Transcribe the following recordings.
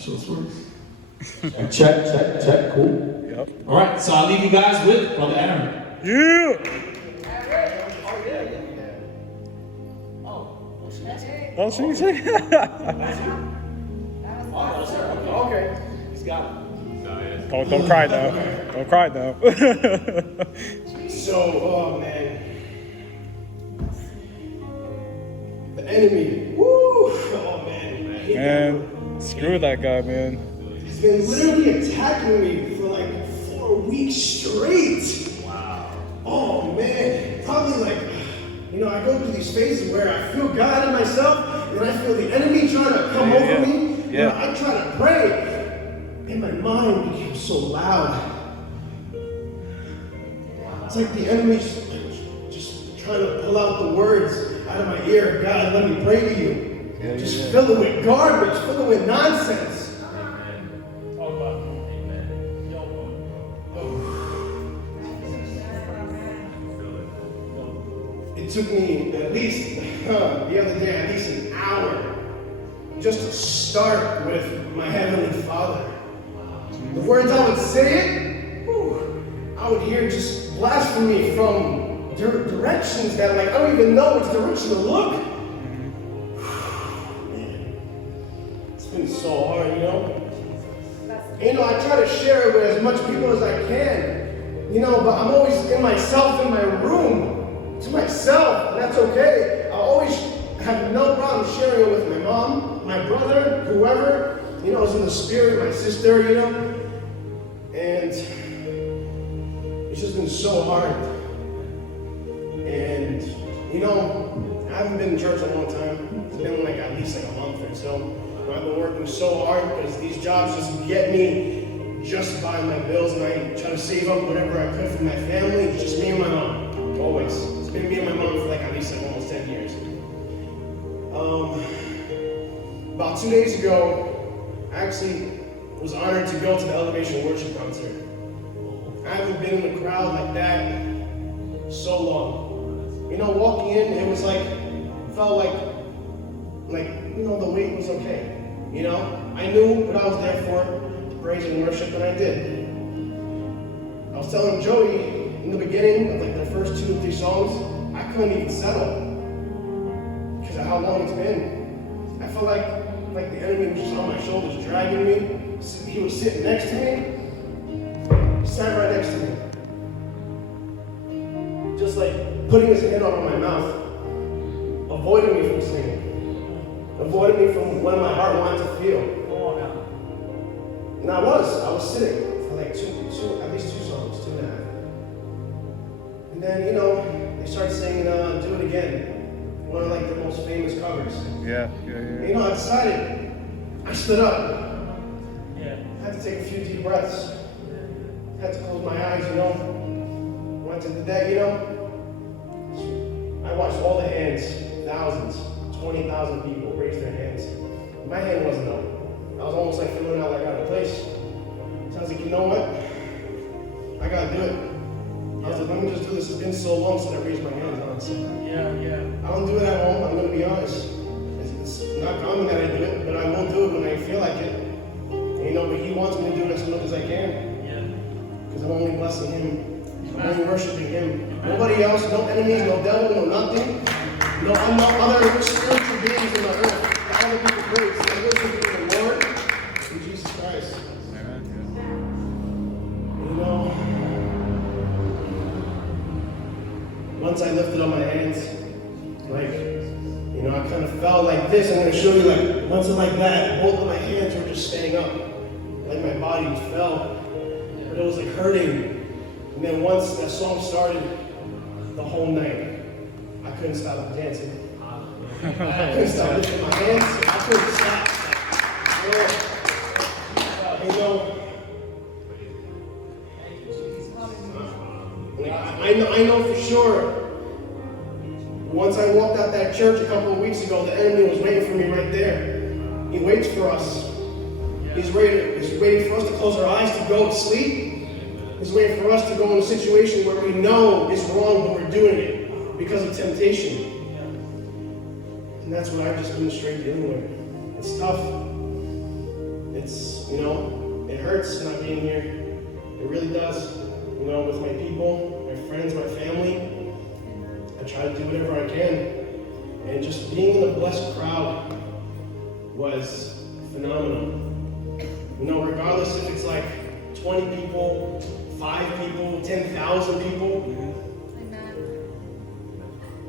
sure this works. Check, cool. Yep. All right, so I'll leave you guys with Brother Aaron. Yeah. Oh, she say? Okay. He's got it. Don't cry now. Don't cry now. So, oh man. The enemy. Woo! Oh man. I hate that word. Man, screw that guy, man. He's been literally attacking me for like 4 weeks straight. Wow. Oh man. Probably like, I go through these phases where I feel God in myself, and I feel the enemy trying to come over me. Yeah. I try to pray, and my mind became so loud. It's like the enemy's just trying to pull out the words out of my ear. God, let me pray to you. Just fill it with garbage, fill it with nonsense. It took me at least, the other day, at least an hour just to start with my Heavenly Father. The words I would say it, I would hear just blasphemy from directions that I don't even know which direction to look. Man, it's been so hard, I try to share it with as much people as I can, but I'm always in myself, in my room, to myself, and that's okay. I always have no problem sharing it with my mom, my brother, whoever, is in the spirit, my sister, and it's just been so hard. And, I haven't been in church in a long time. It's been at least a month or so. I've been working so hard because these jobs just get me just by my bills, and I try to save up whatever I could for my family. It's just me and my mom, always. It's been me and my mom for at least almost 10 years. About 2 days ago, I actually was honored to go to the Elevation Worship Concert. I haven't been in a crowd like that so long. Walking in, it was felt like the wait was okay. I knew what I was there for, to praise and worship, and I did. I was telling Joey in the beginning of the first 2 or 3 songs, I couldn't even settle because of how long it's been. I felt like the enemy was just on my shoulders, dragging me. He was sitting next to me, sat right next to me, just putting his hand on my mouth, avoiding me from singing, avoiding me from what my heart wanted to feel. And I was sitting for at least 2 songs, 2.5. And then, they started singing Do It Again, one of the most famous covers. Yeah. I decided, I stood up. I had to take a few deep breaths. I had to close my eyes, Went to the deck, I watched all the hands, thousands, 20,000 people raise their hands. My hand wasn't up. I was almost feeling out out of place. So I was like, you know what? I gotta do it. I was like, let me just do this. It's been so long since I raised my hands, honestly. I don't do it at home, I'm gonna be honest. It's not common that I do it, but I will do it when I feel like it. And, but he wants me to do it as much as I can. Because I'm only blessing him. I'm only worshiping him. Nobody else, no enemies, no devil, no nothing. No other spiritual beings in the earth that other people praise. They worship the Lord and Jesus Christ. Once I lifted up my hands, I kind of felt like this. I'm going to show you, once like that, both of my hands were just standing up. My body fell. But it was hurting. And then once that song started, the whole night, I couldn't stop dancing. I couldn't stop lifting my hands. I couldn't stop. I know for sure. Once I walked out that church a couple of weeks ago, the enemy was waiting for me right there. He waits for us. He's waiting for us to close our eyes to go to sleep. He's waiting for us to go in a situation where we know it's wrong, but we're doing it because of temptation. And that's what I've just been straight dealing with. It's tough. It's you know, it hurts not being here. It really does. You know, with my people, my friends, my family, I try to do whatever I can. And just being in a blessed crowd was phenomenal. You know, regardless if it's like 20 people, 5 people, 10,000 people.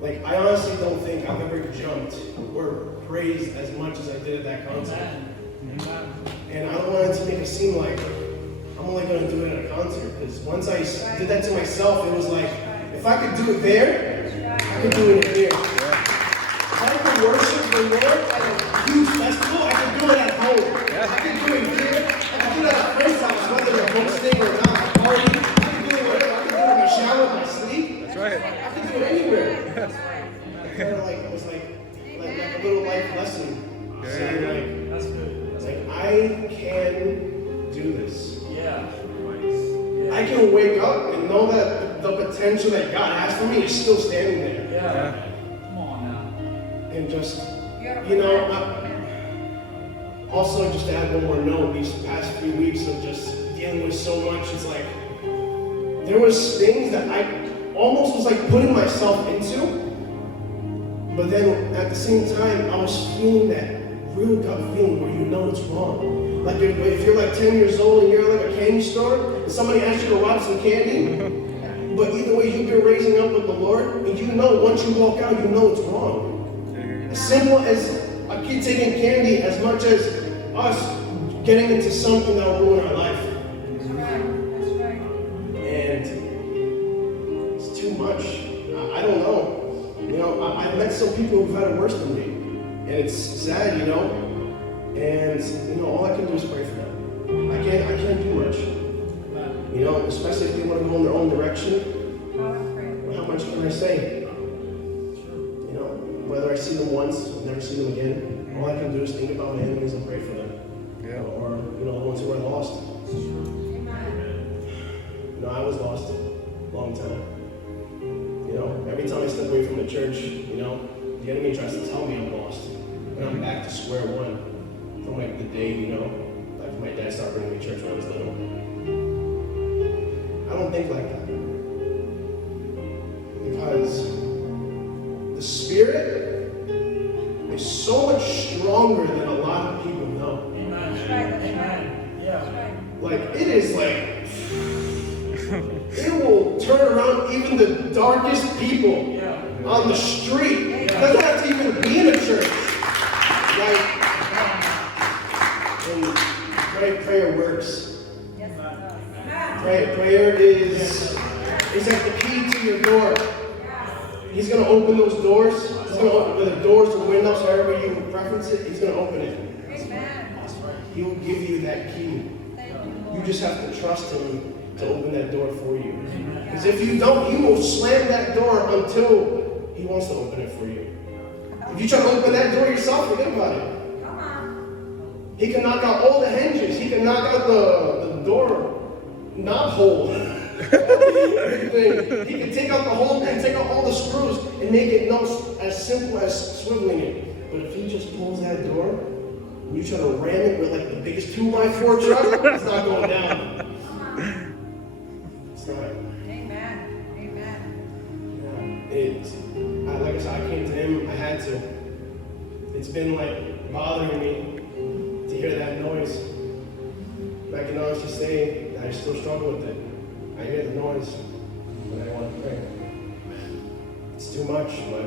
Like, I honestly don't think I've ever jumped or praised as much as I did at that concert. And I don't want it to make it seem like I'm only going to do it at a concert. Because once I did that to myself, it was like, if I could do it there, I could do it here. If I could worship the Lord at a huge festival, I could do it at home. I could do it here. I could do it at a friend's house, whether they're hosting or not. A party. I could do it whatever. I could do it in my shower, in my sleep. That's right. I could do it anywhere. It was like a little life lesson. Saying like I can do this. I can wake up and know that the potential that God has for me is still standing there. Come on now. And just, you know, also just to add one more note, these past few weeks of just dealing with so much, it's like, there was things that I almost was like putting myself into, but then at the same time, I was feeling that real gut feeling where you know it's wrong. Like if you're like 10 years old and you're like a candy store, and somebody asks you to rob some candy, but either way you've been raising up with the Lord, and you know once you walk out, you know it's wrong. As simple as a kid taking candy, as much as us getting into something that will ruin our life. That's right. And it's too much. I don't know. You know, I've met some people who've had it worse than me. And it's sad, you know. And, you know, all I can do is pray for them. I can't do much. You know, especially if they want to go in their own direction. Well, how much can I say? You know, whether I see them once, never see them again, all I can do is think about my enemies and pray for them. Yeah. Or, you know, the ones who are lost. You know, I was lost a long time. You know, every time I step away from the church, you know, the enemy tries to tell me I'm lost. And I'm back to square one from like the day, you know, like my dad started bringing me to church when I was little. I don't think like that. Because the Spirit is so much stronger than a lot of people know. That's right. Like, it is like, it will turn around even the darkest people on the street. It doesn't have to even be in a church. Like, and prayer works. Prayer is like the key to your door. He's going to open those doors. He's going to open the doors, the windows, however you preference it. He's going to open it. He will give you that key. You just have to trust him to open that door for you. Because if you don't, he will slam that door until he wants to open it for you. If you try to open that door yourself, forget about it. He can knock out all the hinges. He can knock out the door knob hole. He can take out the whole thing, take out all the screws, and make it as simple as swiveling it. But if he just pulls that door, and you try to ram it with like the biggest 2x4 truck, it's not going down. It's not. Like I said, I came to him, I had to. It's been like bothering me to hear that noise. But I can honestly say that I still struggle with it. I hear the noise when I want to pray. It's too much, but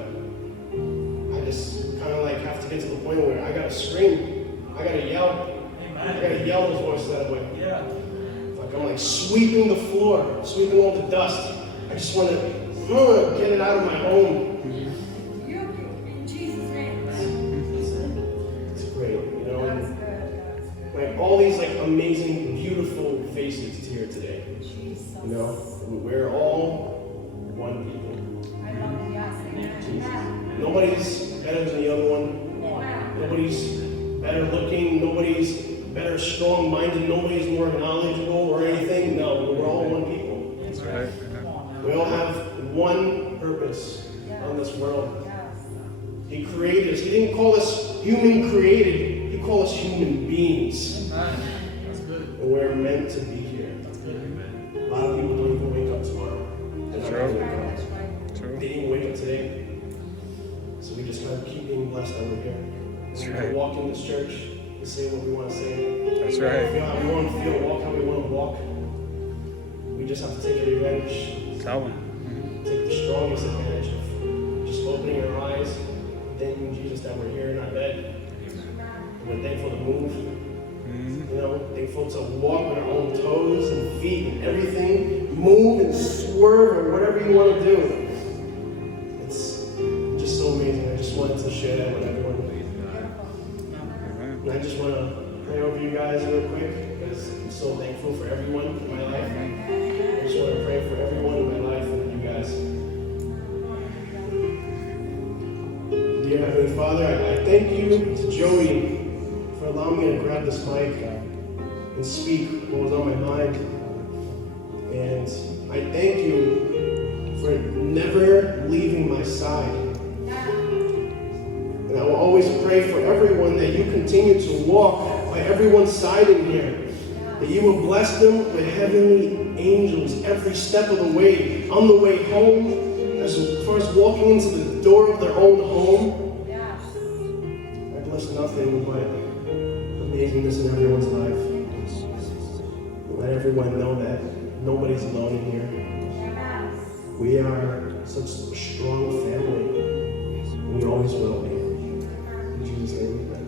I just kind of like have to get to the point where I gotta scream, I gotta yell, I gotta yell those voices that way. It's like I'm like sweeping the floor, sweeping all the dust. I just want to get it out of my home. It's great, you know. Like all these like amazing, beautiful faces here today. You know, we're all one people. Nobody's better than the other one. Nobody's better looking. Nobody's better strong-minded. Nobody's more knowledgeable or anything. No, we're all one people. That's right. We all have one purpose on this world. He created us. He didn't call us human created. He called us human beings. And we're meant to be here. A lot of people don't even wake up tomorrow. They're not gonna wake up. That's right. They True. didn't even wake up today. So we just kind of keep being blessed that we're here. That's We right. can walk in this church and say what we want to say. That's Feel right. how we want to feel, walk how we want to walk. We just have to take advantage, Tell him. take the strongest advantage of just opening our eyes, thanking Jesus that we're here in our bed. And we're thankful to move. Mhm. You know, thankful to walk with our own toes and feet and everything. Move and swerve or whatever you want to do. It's just so amazing. I just wanted to share that with everyone. Amen. And I just want to pray over you guys real quick because I'm so thankful for everyone in my life. I just want to pray for everyone in my life and you guys. Dear Heavenly Father, I thank you to Joey for allowing me to grab this mic and speak what was on my mind. And I thank you for never leaving my side. And I will always pray for everyone that you continue to walk by everyone's side in here. That you will bless them with heavenly angels every step of the way, on the way home, as far as walking into the door of their own home. I bless nothing but amazingness in everyone's life. Let everyone know that nobody's alone in here. We are such a strong family. And we always will be. In Jesus' name, amen.